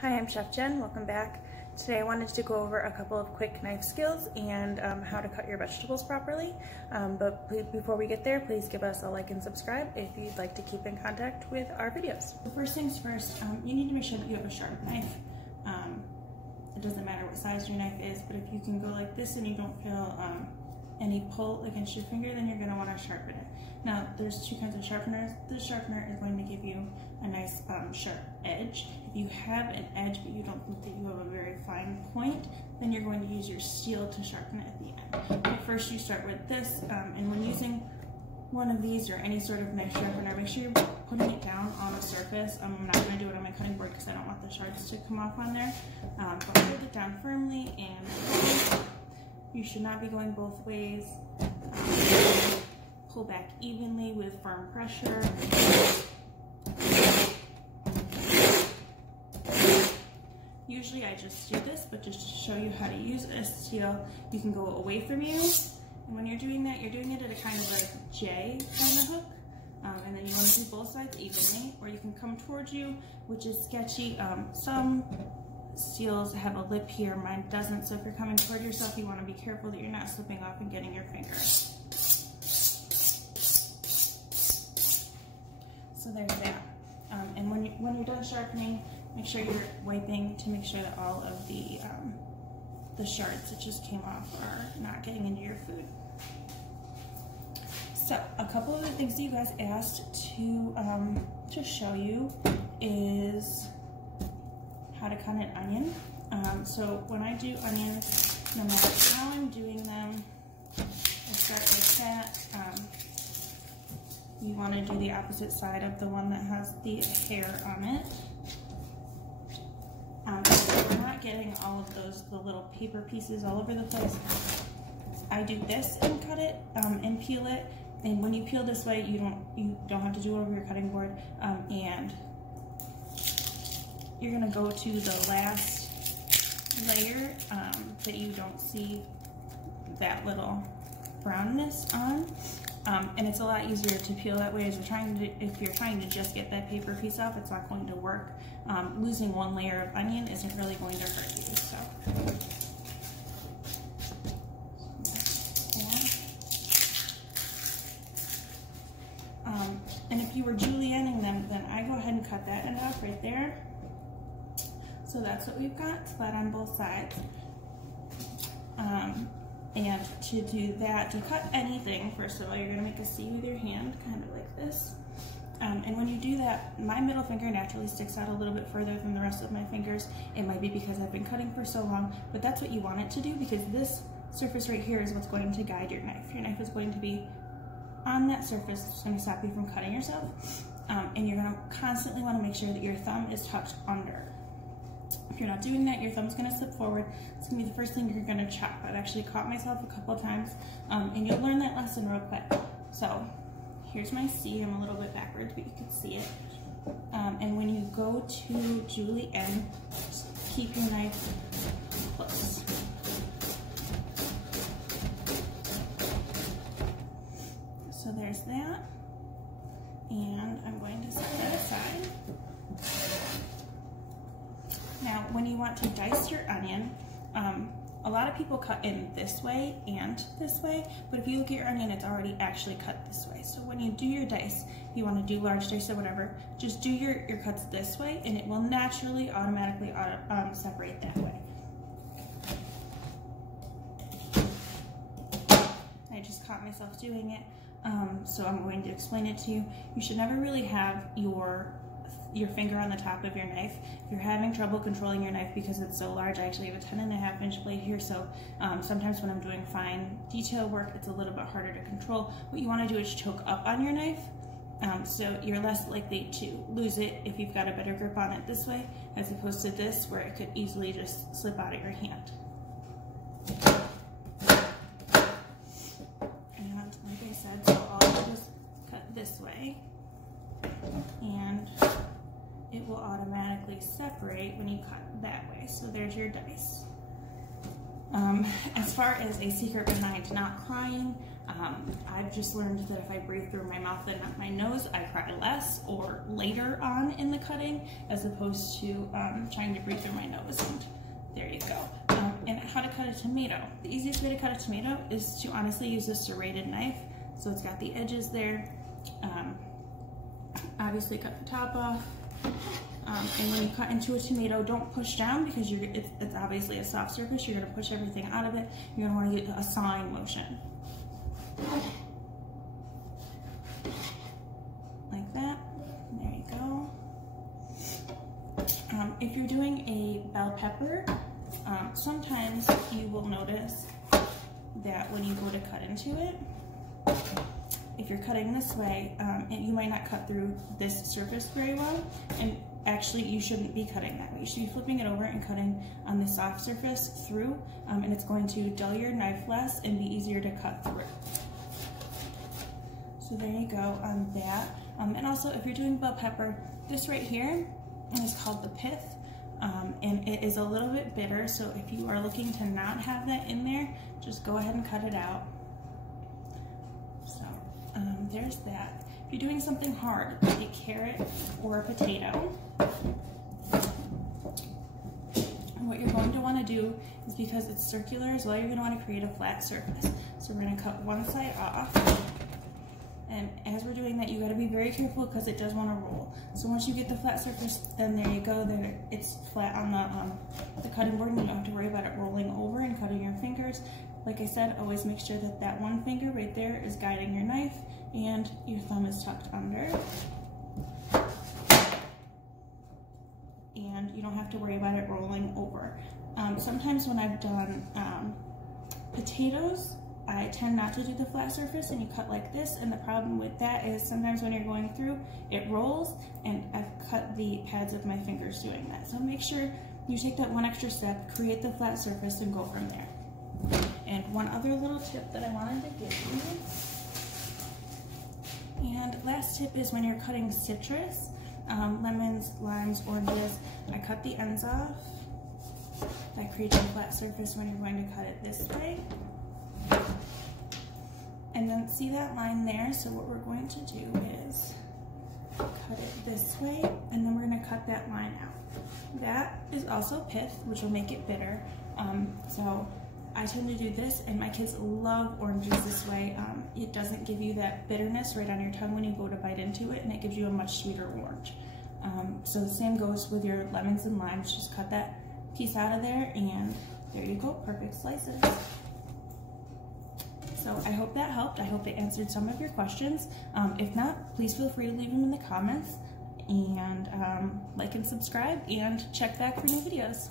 Hi, I'm Chef Jen. Welcome back. Today I wanted to go over a couple of quick knife skills and how to cut your vegetables properly. But before we get there, please give us a like and subscribe if you'd like to keep in contact with our videos. So first things first, you need to make sure that you have a sharp knife. It doesn't matter what size your knife is, but if you can go like this and you don't feel any pull against your finger, then you're going to want to sharpen it. Now, there's two kinds of sharpeners. This sharpener is going to give you a nice sharp edge. If you have an edge but you don't think that you have a very fine point, then you're going to use your steel to sharpen it at the end. But first you start with this, and when using one of these or any sort of knife sharpener, make sure you're putting it down on a surface. I'm not going to do it on my cutting board because I don't want the shards to come off on there. But hold it down firmly, and you should not be going both ways. Pull back evenly with firm pressure. Usually I just do this, but just to show you how to use a steel, you can go away from you. And when you're doing that, you're doing it at a kind of like J kind of hook. And then you want to do both sides evenly, or you can come towards you, which is sketchy. Some steels have a lip here, mine doesn't, so if you're coming toward yourself, you want to be careful that you're not slipping off and getting your finger. So there's that. And when you're done sharpening, make sure you're wiping to make sure that all of the shards that just came off are not getting into your food. So a couple of the things that you guys asked to show you is how to cut an onion. So when I do onions, no matter how I'm doing them, I start with that. You want to do the opposite side of the one that has the hair on it. So we're not getting all of the little paper pieces all over the place. I do this and cut it and peel it. And when you peel this way, you don't have to do it over your cutting board. And you're gonna go to the last layer that you don't see that little brownness on. And it's a lot easier to peel that way as if you're trying to just get that paper piece off, it's not going to work. Losing one layer of onion isn't really going to hurt you. So. And if you were julienning them, then I go ahead and cut that end off right there. So that's what we've got, flat on both sides. And to do that, to cut anything, first of all, you're going to make a C with your hand, kind of like this. And when you do that, my middle finger naturally sticks out a little bit further than the rest of my fingers. It might be because I've been cutting for so long, but that's what you want it to do, because this surface right here is what's going to guide your knife. Your knife is going to be on that surface. It's going to stop you from cutting yourself. And you're going to constantly want to make sure that your thumb is tucked under. If you're not doing that, your thumb's going to slip forward. It's going to be the first thing you're going to chop. I've actually caught myself a couple of times, and you'll learn that lesson real quick. So here's my C. I'm a little bit backwards, but you can see it. And when you go to julienne, just keep your knife close. So there's that. And I'm going to set that aside. Now, when you want to dice your onion, a lot of people cut in this way and this way, but if you look at your onion, it's already actually cut this way. So when you do your dice, if you want to do large dice or whatever, just do your cuts this way, and it will naturally, automatically separate that way. I just caught myself doing it, so I'm going to explain it to you. You should never really have your finger on the top of your knife. If you're having trouble controlling your knife because it's so large, I actually have a 10.5 inch blade here, so sometimes when I'm doing fine detail work, it's a little bit harder to control. What you want to do is choke up on your knife, so you're less likely to lose it if you've got a better grip on it this way, as opposed to this, where it could easily just slip out of your hand. And like I said, so I'll just cut this way, and it will automatically separate when you cut that way. So there's your dice. As far as a secret behind not crying, I've just learned that if I breathe through my mouth and not my nose, I cry less or later on in the cutting, as opposed to trying to breathe through my nose. And there you go. And how to cut a tomato. The easiest way to cut a tomato is to honestly use a serrated knife. So it's got the edges there. Obviously cut the top off. And when you cut into a tomato, don't push down because it's obviously a soft surface. You're going to push everything out of it. You're going to want to get a sawing motion. Like that. There you go. If you're doing a bell pepper, sometimes you will notice that when you go to cut into it, if you're cutting this way, you might not cut through this surface very well, and actually you shouldn't be cutting that way. You should be flipping it over and cutting on the soft surface through, and it's going to dull your knife less and be easier to cut through. So there you go on that. And also if you're doing bell pepper, this right here is called the pith, and it is a little bit bitter, so if you are looking to not have that in there, just go ahead and cut it out. So there's that. If you're doing something hard, like a carrot or a potato, what you're going to want to do is, because it's circular as well, you're going to want to create a flat surface. So we're going to cut one side off. And as we're doing that, you got to be very careful because it does want to roll. So once you get the flat surface, then there you go. There, it's flat on the cutting board, and you don't have to worry about it rolling over and cutting your fingers. Like I said, always make sure that that one finger right there is guiding your knife, and your thumb is tucked under. And you don't have to worry about it rolling over. Sometimes when I've done potatoes, I tend not to do the flat surface and you cut like this, and the problem with that is sometimes when you're going through, it rolls, and I've cut the pads of my fingers doing that. So make sure you take that one extra step, create the flat surface, and go from there. And one other little tip that I wanted to give you, and last tip is when you're cutting citrus, lemons, limes, oranges, I cut the ends off. That creates a flat surface when you're going to cut it this way. And then see that line there? So what we're going to do is cut it this way, and then we're going to cut that line out. That is also pith, which will make it bitter. So I tend to do this, and my kids love oranges this way. It doesn't give you that bitterness right on your tongue when you go to bite into it, and it gives you a much sweeter orange. So the same goes with your lemons and limes. Just cut that piece out of there, and there you go, perfect slices. So I hope that helped. I hope it answered some of your questions. If not, please feel free to leave them in the comments, and like and subscribe, and check back for new videos.